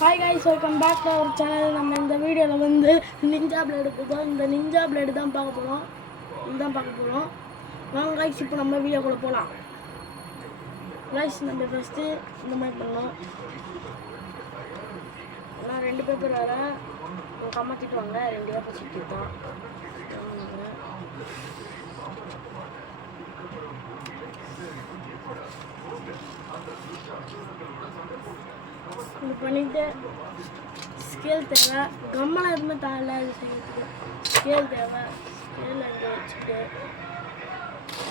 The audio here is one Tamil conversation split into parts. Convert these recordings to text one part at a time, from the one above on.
Hi guys, welcome back to our channel. நம்ம இந்த வீடியோவில் வந்து நிஞ்சா பிளேடு தான். இந்த நிஞ்சா பிளேடு தான் பார்க்க போகிறோம். வாங்க கைஸ், இப்போ நம்ம வீடியோக்குள்ளே போகலாம். கைஸ், நம்ம ஃபஸ்ட்டு இந்த மாதிரி பண்ணோம். நான் 2 பேப்பர் வேறு கம்மத்திட்டு வாங்க. 2 பேப்பர் சுற்றிட்டோம். இது பண்ணிட்டு ஸ்கேல் தேவை. கம்மலாம் எதுவுமே தாழ இது செய்யறதுக்கு ஸ்கேல் தேவை. ஸ்கேல் அங்கே வச்சுட்டு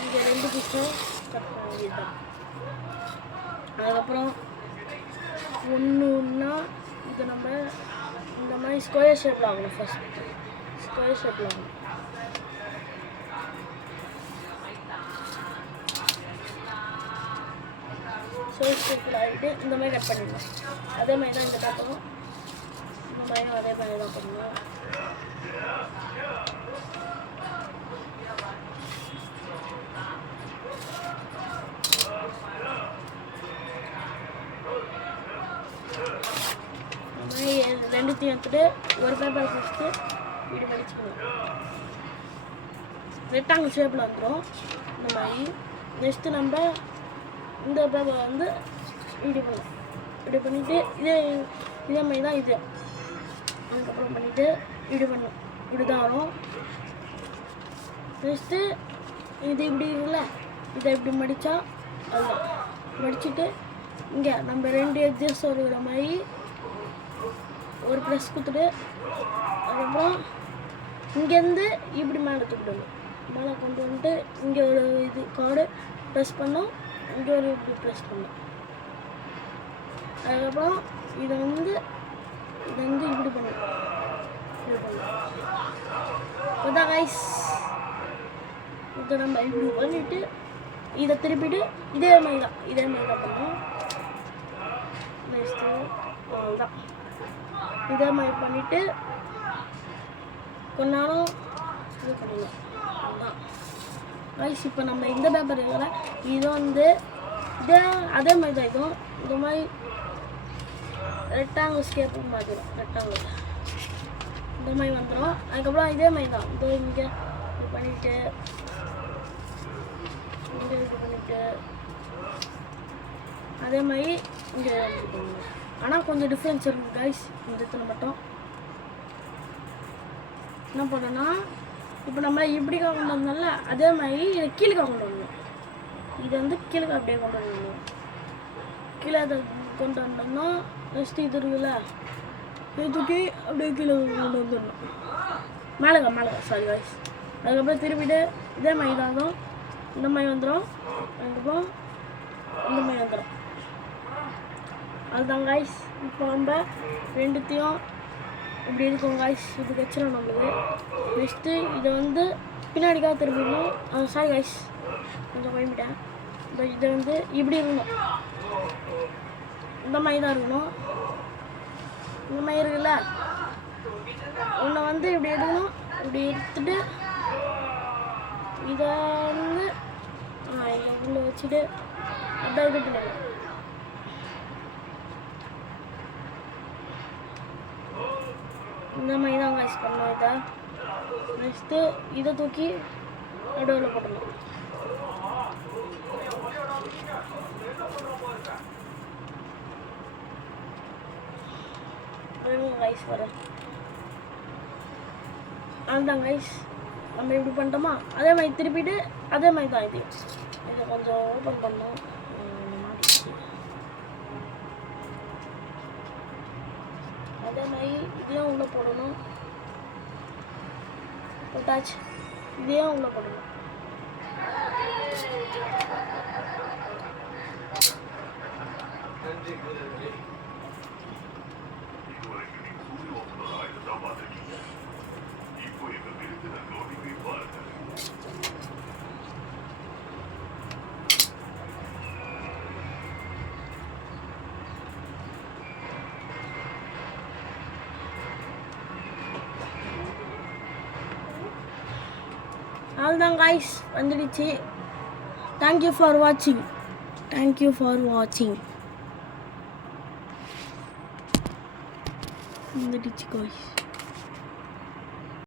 இங்கே 2 பீஸும் கட் பண்ண வேண்டியதுதான். அதுக்கப்புறம் ஒன்றுன்னா இது நம்ம இந்த மாதிரி ஸ்கொயர் ஷேப்பில் ஆகணும். ஃபஸ்ட் ஸ்கொயர் ஷேப்பில் ஆகணும். ஷேப்பில் ஆகிட்டு இந்த மாதிரி கட் பண்ணிடலாம். அதே மாதிரி தான் இந்த பேப்பரும் இந்த மாதிரியும் அதே மாதிரி தான் பண்ணணும். இந்த மாதிரி 2த்தையும் எடுத்துட்டு ஒரு பேப்பர் ஃபஸ்ட்டு இப்படி படிச்சுக்கணும். ரெக்டாங்கிள் ஷேப்பில் வந்துடும் இந்த மாதிரி. நெக்ஸ்ட்டு நம்ம இந்த பேப்பரை வந்து இப்படி பண்ணலாம். இப்படி பண்ணிவிட்டு இதே மாதிரி தான் இது. அதுக்கப்புறம் பண்ணிவிட்டு இப்படி பண்ணணும். இப்படி தான் வரும். நெக்ஸ்ட்டு இது இப்படி இருக்குல்ல, இதை இப்படி மடித்தா அதுதான். மடிச்சுட்டு இங்கே நம்ம 2 எட்ஜஸ் வருகிற மாதிரி ஒரு ப்ரெஸ் கொடுத்துட்டு அதுக்கப்புறம் இங்கேருந்து இப்படி மேலே தூக்கிடணும். மேலே கொண்டு வந்துட்டு இங்கே ஒரு இது கார்டு ப்ரெஸ் பண்ணோம். இங்கே ஒரு இப்படி ப்ரெஸ் பண்ணோம். அதுக்கப்புறம் இதை வந்து இப்படி பண்ணணும். அதான் கைஸ், இதை நம்ம இப்படி பண்ணிவிட்டு இதை திருப்பிட்டு இதே மாதிரி தான் பண்ணோம். நெக்ஸ்ட்டு அவ்வளோதான். இதே மாதிரி பண்ணிவிட்டு கொஞ்ச நேரம் இது பண்ணணும். அதுதான் கைஸ். இப்போ நம்ம இந்த பேப்பர் இருக்கிற இது வந்து அதே மாதிரி தான். இதுவும் இந்த மாதிரி ரெக்டாங்கிள் ஸ்கேப் மாதிரிடும். ரெக்டாங்கிள் இந்த மாதிரி வந்துடும். அதுக்கப்புறம் இதே மாதிரி தான். இங்கே இது பண்ணிவிட்டு இங்கே இது பண்ணிவிட்டு அதே மாதிரி இங்கே இது பண்ணணும். ஆனால் கொஞ்சம் டிஃப்ரென்ஸ் இருக்குது கைஸ். இந்த இடத்துல மட்டும் என்ன பண்ணோன்னா, இப்போ நம்ம இப்படி கொண்டு வந்தோம்ல, அதே மாதிரி இதை கீழே கொண்டு வரணும். இது வந்து கீழே அப்படியே கொண்டு வரணும். கீழே அதை கொண்டு வந்தோம்னா நெக்ஸ்ட்டு இது இருக்குல்ல, இது தூக்கி அப்படியே கீழே கொண்டு வந்துடணும். மேலே சாரி வாய்ஸ். அதுக்கப்புறம் திருப்பிட்டு இதே மாதிரி தான் இந்த மாதிரி வந்துடும். அதுக்கப்புறம் இந்த மாதிரி வந்துடும். அதுதான் காய்ஸ். இப்போ நம்ம 2த்தையும் இப்படி இருக்கும் காய்ஸ். இது வச்சிடும் நம்மளுக்கு. நெக்ஸ்ட்டு இதை வந்து பின்னாடிக்காக திரும்பிடணும். சாரி காய்ஸ், கொஞ்சம் குழம்பிட்டேன். இதை வந்து இப்படி இருக்கணும். இந்த மாதிரி தான் இருக்கணும். இந்த மாதிரி இருக்குல்ல, உன்னை வந்து இப்படி எடுக்கணும். இப்படி எடுத்துட்டு இதை வந்து இதை உள்ள வச்சுட்டு அப்படியே இது பண்ணணும். இந்த மாதிரி தான் காய்ஸ் பண்ணணும். இதை நெக்ஸ்ட்டு இதை தூக்கி நடுவில் போட்டணும். கைஸ் வர அதுதான் கைஸ். நம்ம இப்படி பண்ணிட்டோமா, அதே மாதிரி திருப்பிட்டு அதே மாதிரி தான். இதை கொஞ்சம் ஓப்பன் பண்ணோம். அதே மாதிரி இதையும் உள்ளே போடணும். போட்டாச்சு. இதையும் உள்ளே போடணும். அவ்வளோதான் காய்ஸ், வந்துடுச்சு. தேங்க்யூ ஃபார் வாட்சிங். வந்துடுச்சு காய்ஸ்.